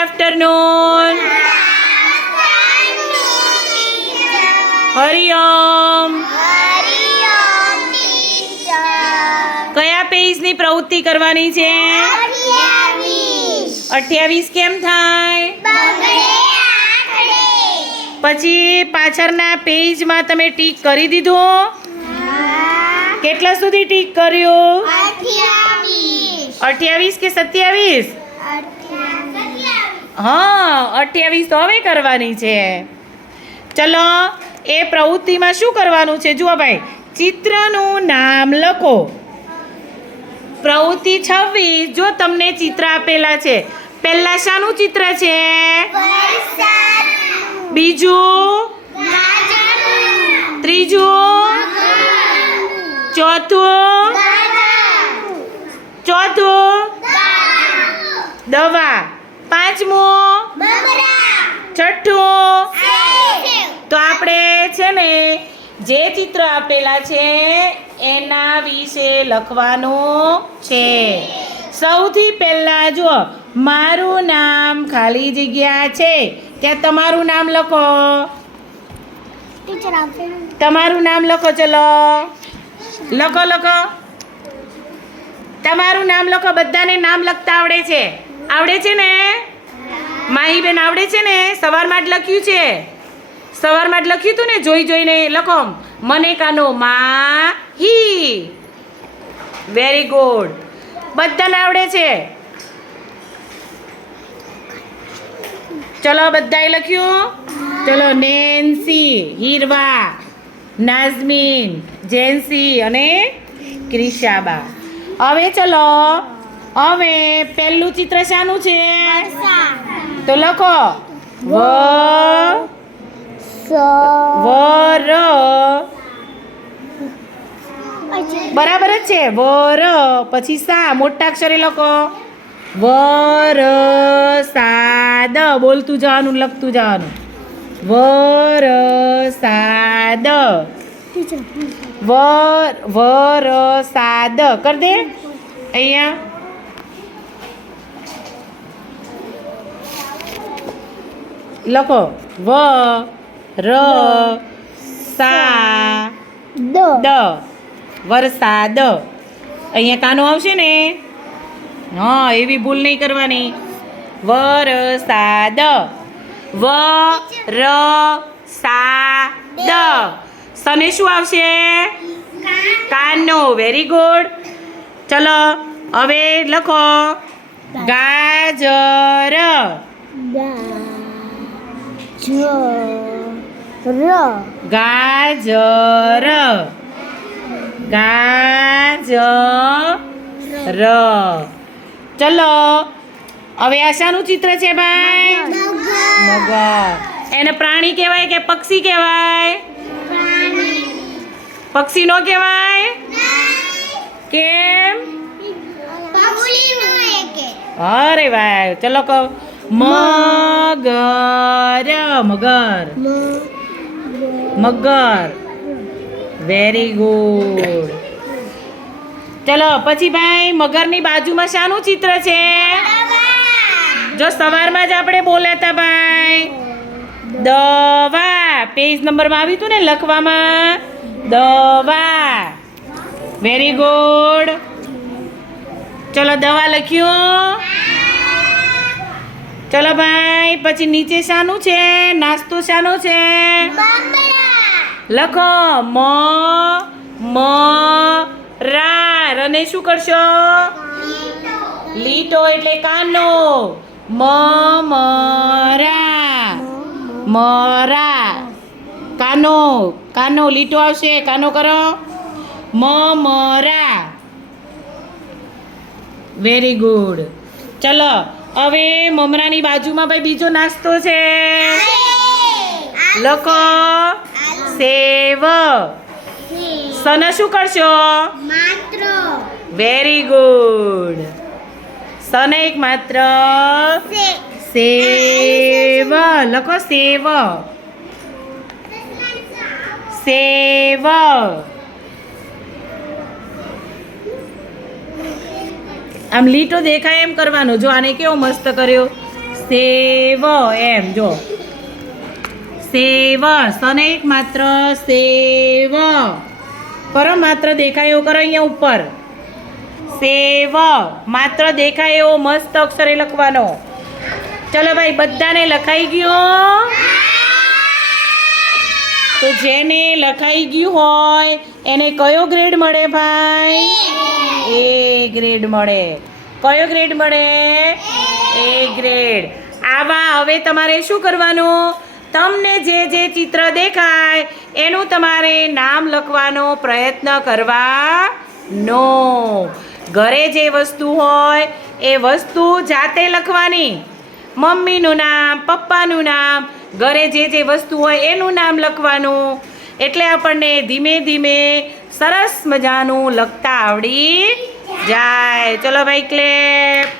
Afternoon Hariom કયા પેજની પ્રવૃત્તિ કરવાની છે? અઠ્યાવીસ કેમ થાય? પછી પાછળના પેજમાં તમે ટીક કરી દીધું? કેટલા સુધી ટીક કર્યું? અઠ્યાવીસ કે સત્યાવીસ? હા અઠ્યાવીસ હવે કરવાની છે. ચલો એ પ્રવૃત્તિમાં શું કરવાનું છે? જુઓ ભાઈ ચિત્રનું નામ લખો. પ્રવૃત્તિ છવ્વીસ જો તમને ચિત્ર આપેલા છે. પહેલા શાનું ચિત્ર છે? બીજું? ત્રીજું? ચોથું? ચોથું? દવા. પાંચમું. છઠ્ઠું. તો આપણે છે ને જે ચિત્ર આપેલા છે એના વિશે લખવાનું છે. સૌથી પહેલા જુઓ મારું નામ ખાલી જગ્યા છે ત્યાં તમારું નામ લખો. તમારું નામ લખો ચલો. લખો લખો. તમારું નામ લખો બધાને નામ લખતા આવડે છે. આવડે છે ને? માહીબેન આવડે છે ને? સવારમાં જ લખ્યું છે. સવારમાં જ લખ્યું હતું ને? જોઈ જોઈને લખો મને કાનો મા હી વેરી ગુડ બધાને આવડે છે? ચલો બધાએ લખ્યું? ચલો, નેન્સી, હીરવા, નાઝમીન, જેન્સી અને ક્રિશાબા. હવે ચલો. હવે પહેલું ચિત્ર શાનું છે? તો લખો. વ વર બરાબર જ છે. વર પછી સા મોટા અક્ષરે લખો. વર સાદ બોલતું જવાનું લખતું જવાનું. વર સાદ વર વર સાદ કર દે. અહીંયા. લખો. વ ર સા દ. વરસાદ. અહીંયા કાનો આવશે ને? હા એવી ભૂલ નહીં કરવાની. વરસાદ. વ ર સા દ સને શું આવશે? કાનો. વેરી ગુડ ચલો હવે લખો. ગાજર. ગાજર. ગાજર. ચલો હવે આ શાનું ચિત્ર છે ભાઈ? મગર. એને પ્રાણી કહેવાય કે પક્ષી કહેવાય? પક્ષી નો કહેવાય? કેમ? અરે ભાઈ ચલો કહો. મગર મગર. મગર. વેરી ગુડ ચલો, પછી ભાઈ, મગરની બાજુમાં શાનું ચિત્ર છે? જો સવારમાં જ આપણે બોલ્યા હતા ભાઈ. દવા. પેજ નંબરમાં આવ્યું હતું ને લખવામાં? દવા. વેરી ગુડ ચલો, દવા લખ્યું. ચલો ભાઈ, પછી નીચે શાનું છે, નાસ્તો શાનો છે. લખો, મ મ રા રને શું કરશો? લીટો એટલે કાનો. મ મરા મરા કાનો કાનો, લીટો આવશે. કાનો કરો. મ મરા વેરી ગુડ ચલો હવે મમરાની બાજુમાં ભાઈ બીજો નાસ્તો છે લખો સેવ સન શું કરશો માત્ર વેરી ગુડ સન એક માત્ર સેવ લખો સેવ સેવ આમ લીટો દેખાય એમ કરવાનો. જો આને કેવો મસ્ત કર્યો? સેવ એમ, જો. સેવ, સને માત્ર સેવ. કરો માત્ર દેખાય એવો કરો અહીંયા ઉપર. સેવ, માત્ર દેખાય એવો મસ્ત અક્ષરે લખવાનો. ચલો ભાઈ, બધાને લખાઈ ગયો? તો જેને લખાઈ ગયું હોય, એને કયો ગ્રેડ મળે ભાઈ? એ ગ્રેડ મળે. કયો ગ્રેડ મળે? એ ગ્રેડ આવા, હવે તમારે શું કરવાનું? તમને જે જે ચિત્ર દેખાય, એનું તમારે નામ લખવાનો પ્રયત્ન કરવાનો. ઘરે જે વસ્તુ હોય, એ વસ્તુ જાતે લખવાની. મમ્મીનું નામ, પપ્પાનું નામ, ઘરે જે જે વસ્તુ હોય, એનું નામ લખવાનું. એટલે આપણને ધીમે ધીમે સરસ મજાનું લખતા આવડી જાય. ચલો ભાઈ ક્લેપ